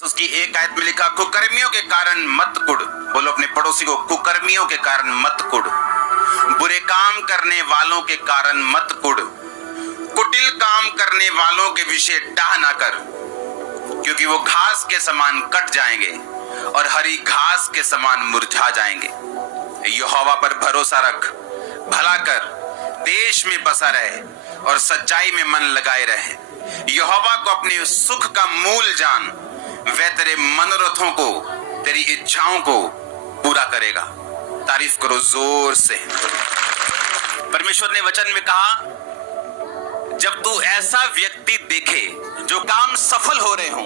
उसकी एक आयत में लिखा, कुकर्मियों के कारण मत कुड़। बोलो अपने पड़ोसी को, कुकर्मियों के कारण मत कुड़, बुरे काम करने वालों के कारण मत कुड़, कुटिल काम करने वालों के विषय डाह ना कर, क्योंकि वो घास के समान कट जाएंगे और हरी घास के समान मुरझा जाएंगे। यहोवा पर भरोसा रख, भला कर, देश में बसा रहे और सच्चाई में मन लगाए रहे। यहोवा को अपने सुख का मूल जान, वह तेरे मनोरथों को, तेरी इच्छाओं को पूरा करेगा। तारीफ करो जोर से। परमेश्वर ने वचन में कहा, जब तू ऐसा व्यक्ति देखे जो काम सफल हो रहे हो,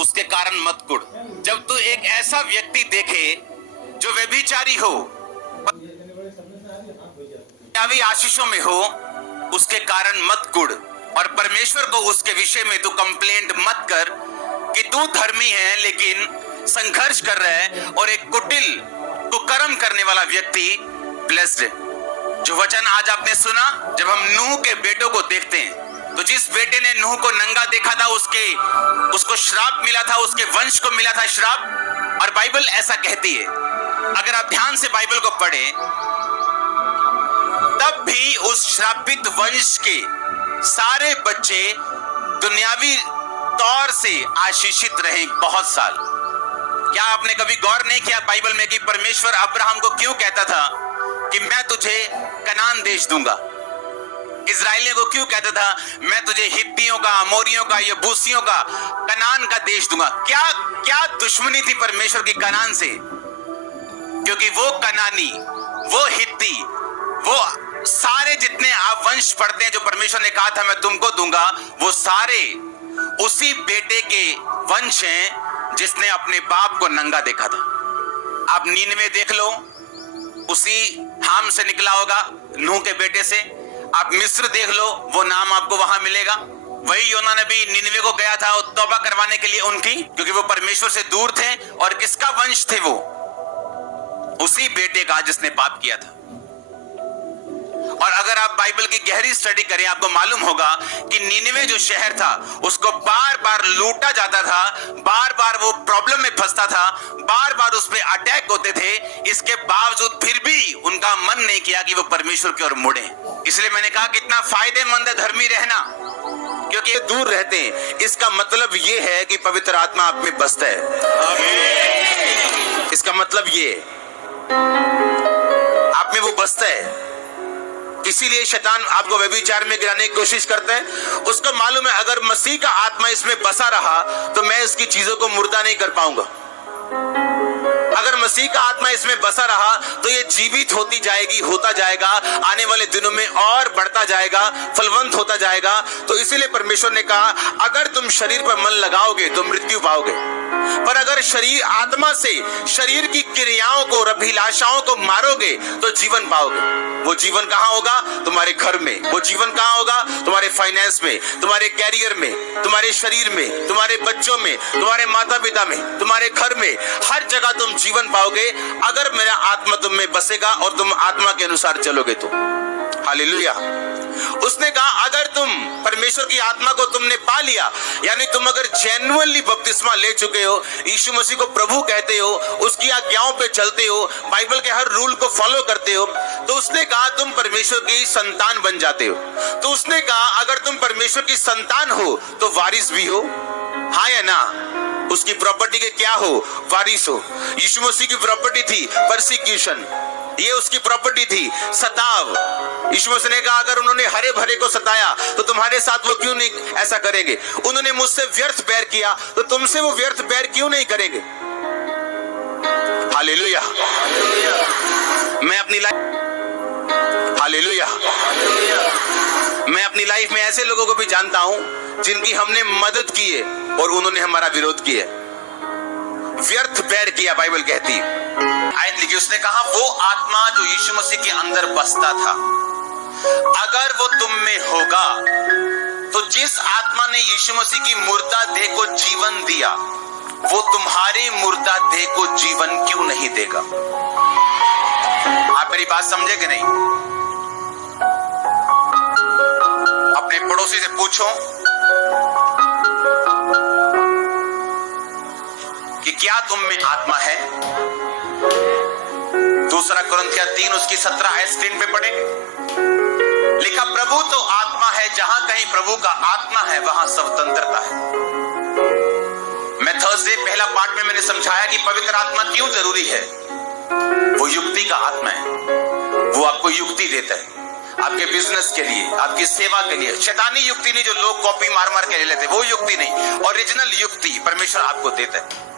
उसके कारण मत कुड़। जब तू एक ऐसा व्यक्ति देखे जो व्यभिचारी हो, दुनियावी आशीषों में हो, उसके कारण मत कुड़। और परमेश्वर को उसके विषय में तू कंप्लेंट मत कर कि तू धर्मी है लेकिन संघर्ष कर रहा है और एक कुटिल कुकर्म करने वाला व्यक्ति ब्लेस्ड है। जो वचन आज आपने सुना, जब हम नूह के बेटों को देखते हैं, तो जिस बेटे ने नूह को नंगा देखा था, उसको श्राप मिला था, उसके वंश को मिला था श्राप। और बाइबल ऐसा कहती है, अगर आप ध्यान से बाइबल को पढ़ें, तब भी उस श्रापित वंश के सारे बच्चे दुनियावी तौर से आशीषित रहे बहुत साल। क्या आपने कभी गौर नहीं किया बाइबल में कि परमेश्वर अब्राहम को क्यों कहता था कि मैं तुझे कनान देश दूंगा? इजराइलियों को क्यों कहता था मैं तुझे हित्तियों का, अमोरियों का, यबूसियों का, कनान का देश दूंगा? क्या दुश्मनी थी परमेश्वर की कनान से? क्योंकि वो कनानी, वो हित्ती, वो सारे जितने आप वंश पढ़ते हैं जो परमेश्वर ने कहा था मैं तुमको दूंगा, वो सारे उसी बेटे के वंश हैं जिसने अपने बाप को नंगा देखा था। आप नीनवे देख लो, उसी हाम से निकला होगा, नूह के बेटे से। आप मिस्र देख लो, वो नाम आपको वहां मिलेगा। वही योना नबी नीनवे को गया था तौबा करवाने के लिए उनकी, क्योंकि वो परमेश्वर से दूर थे। और किसका वंश थे वो? उसी बेटे का जिसने पाप किया था। और अगर आप बाइबल की गहरी स्टडी करें, आपको मालूम होगा कि नीनवे जो शहर था, उसको बार बार लूटा जाता था, बार बार वो प्रॉब्लम में फंसता था, बार बार उस पे अटैक होते थे। इसके बावजूद फिर भी उनका मन नहीं किया कि वो परमेश्वर की ओर मुड़े। इसलिए मैंने कहा कितना फायदेमंद है धर्मी रहना, क्योंकि ये दूर रहते हैं। इसका मतलब ये है कि पवित्र आत्मा आप में बसता है। इसका मतलब ये आप में वो बसता है। इसीलिए शैतान आपको व्यभिचार में गिराने की कोशिश करता है। उसको मालूम है अगर मसीह का आत्मा इसमें बसा रहा तो मैं इसकी चीजों को मुर्दा नहीं कर पाऊंगा। अगर मसीह का आत्मा इसमें बसा रहा तो ये जीवित होती जाएगी, होता जाएगा, आने वाले दिनों में और बढ़ता जाएगा, फलवंत होता जाएगा। तो इसीलिए परमेश्वर ने कहा अगर तुम शरीर पर मन लगाओगे तो मृत्यु पाओगे, पर अगर शरीर आत्मा से शरीर की क्रियाओं को, अभिलाषाओं को मारोगे तो जीवन पाओगे। वो जीवन कहां होगा? तुम्हारे घर में। वो जीवन कहां होगा? तुम्हारे फाइनेंस में, तुम्हारे कैरियर में, तुम्हारे शरीर में, तुम्हारे बच्चों में, तुम्हारे माता पिता में, तुम्हारे घर में, हर जगह तुम जीवन पाओगे अगर मेरा आत्मा तुम में बसेगा और तुम आत्मा के अनुसार चलोगे तो। हालेलुया। उसने कहा अगर तुम परमेश्वर की आत्मा को तुमने पा लिया, यानी तुम अगर जेन्युइनली बपतिस्मा ले चुके हो, यीशु मसीह को प्रभु कहते हो, उसकी आज्ञाओं पे चलते हो, बाइबल के हर रूल को फॉलो करते हो, तो उसने कहा तुम परमेश्वर की संतान बन जाते हो। तो उसने कहा अगर तुम परमेश्वर की संतान हो तो वारिस भी हो। हाँ या ना? उसकी प्रॉपर्टी के क्या हो? वारिस हो। यीशु मसीह की प्रॉपर्टी थी परसिक्यूशन, ये उसकी प्रॉपर्टी थी सताव। यीशु मसीह ने कहा अगर उन्होंने हरे भरे को सताया तो तुम्हारे साथ वो क्यों नहीं ऐसा करेंगे? उन्होंने मुझसे व्यर्थ बैर किया तो तुमसे वो व्यर्थ बैर क्यों नहीं करेंगे? हालेलुया। मैं अपनी लाइफ, हालेलुया, मैं अपनी लाइफ में ऐसे लोगों को भी जानता हूं जिनकी हमने मदद की है और उन्होंने हमारा विरोध किया, व्यर्थ बैर किया। बाइबल कहती है, आयत लिखी, उसने कहा वो आत्मा जो यीशु मसीह के अंदर बसता था अगर वो तुम में होगा तो जिस आत्मा ने यीशु मसीह की मुर्दा देह को जीवन दिया वो तुम्हारे मुर्दा देह को जीवन क्यों नहीं देगा? आप मेरी बात समझे कि नहीं? अपने पड़ोसी से पूछो कि क्या तुम में आत्मा है। दूसरा कुरिन्थियों 3 उसकी 17 स्क्रीन पे पढ़ेंगे। लिखा, प्रभु तो आत्मा है, जहां कहीं प्रभु का आत्मा है वहां स्वतंत्रता है। मैं थर्सडे पहला पार्ट में मैंने समझाया कि पवित्र आत्मा क्यों जरूरी है। वो युक्ति का आत्मा है, वो आपको युक्ति देता है आपके बिजनेस के लिए, आपकी सेवा के लिए। शैतानी युक्ति नहीं जो लोग कॉपी मार मार के ले लेते, वो युक्ति नहीं। ओरिजिनल युक्ति परमेश्वर आपको देता है।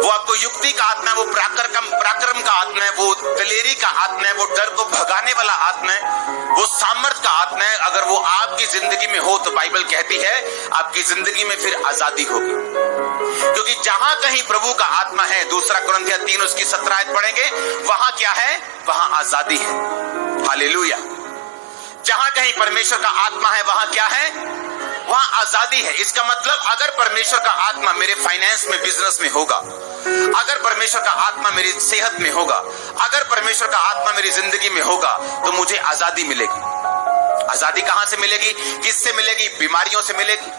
वो आपको युक्ति का आत्मा है, वो पराक्रम का आत्मा है, वो दलेरी का आत्मा है, वो डर को भगाने वाला आत्मा है, वो सामर्थ का आत्मा है। अगर वो आपकी जिंदगी में हो तो बाइबल कहती है आपकी जिंदगी में फिर आजादी होगी। क्योंकि जहां कहीं प्रभु का आत्मा है, दूसरा कुरिन्थियों 3 उसकी 17 आयत पढ़ेंगे, वहां क्या है, वहां आजादी है। हालेलुया। जहां कहीं परमेश्वर का आत्मा है वहां क्या है, वहां आजादी है। इसका मतलब अगर परमेश्वर का आत्मा मेरे फाइनेंस में, बिजनेस में होगा, अगर परमेश्वर का आत्मा मेरी सेहत में होगा, अगर परमेश्वर का आत्मा मेरी जिंदगी में होगा, तो मुझे आजादी मिलेगी। आजादी कहां से मिलेगी, किससे मिलेगी? बीमारियों से मिलेगी,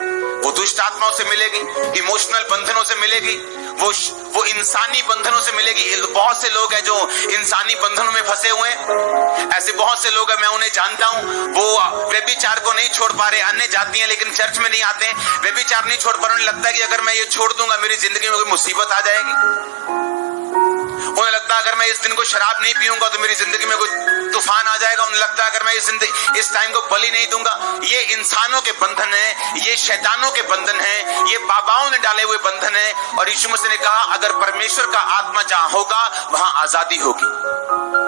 वो दुष्ट आत्माओं से मिलेगी, इमोशनल बंधनों से मिलेगी, वो इंसानी बंधनों से मिलेगी। बहुत से लोग हैं जो इंसानी बंधनों में फंसे हुए हैं। ऐसे बहुत से लोग हैं, मैं उन्हें जानता हूं, वो व्यभिचार को नहीं छोड़ पा रहे, अन्य जाति हैं लेकिन चर्च में नहीं आते। व्यभिचार नहीं छोड़ पा रहे, उन्हें लगता है कि अगर मैं ये छोड़ दूंगा मेरी जिंदगी में कोई मुसीबत आ जाएगी। उन्हें लगता है अगर मैं इस दिन को शराब नहीं पीऊंगा तो मेरी जिंदगी में कोई तूफान आ जाएगा। उन्हें लगता है अगर मैं इस टाइम को बलि नहीं दूंगा। ये इंसानों के बंधन है, ये शैतानों के बंधन है, ये बाबाओं ने डाले हुए बंधन है। और यीशु मसीह ने कहा अगर परमेश्वर का आत्मा जहां होगा वहां आजादी होगी।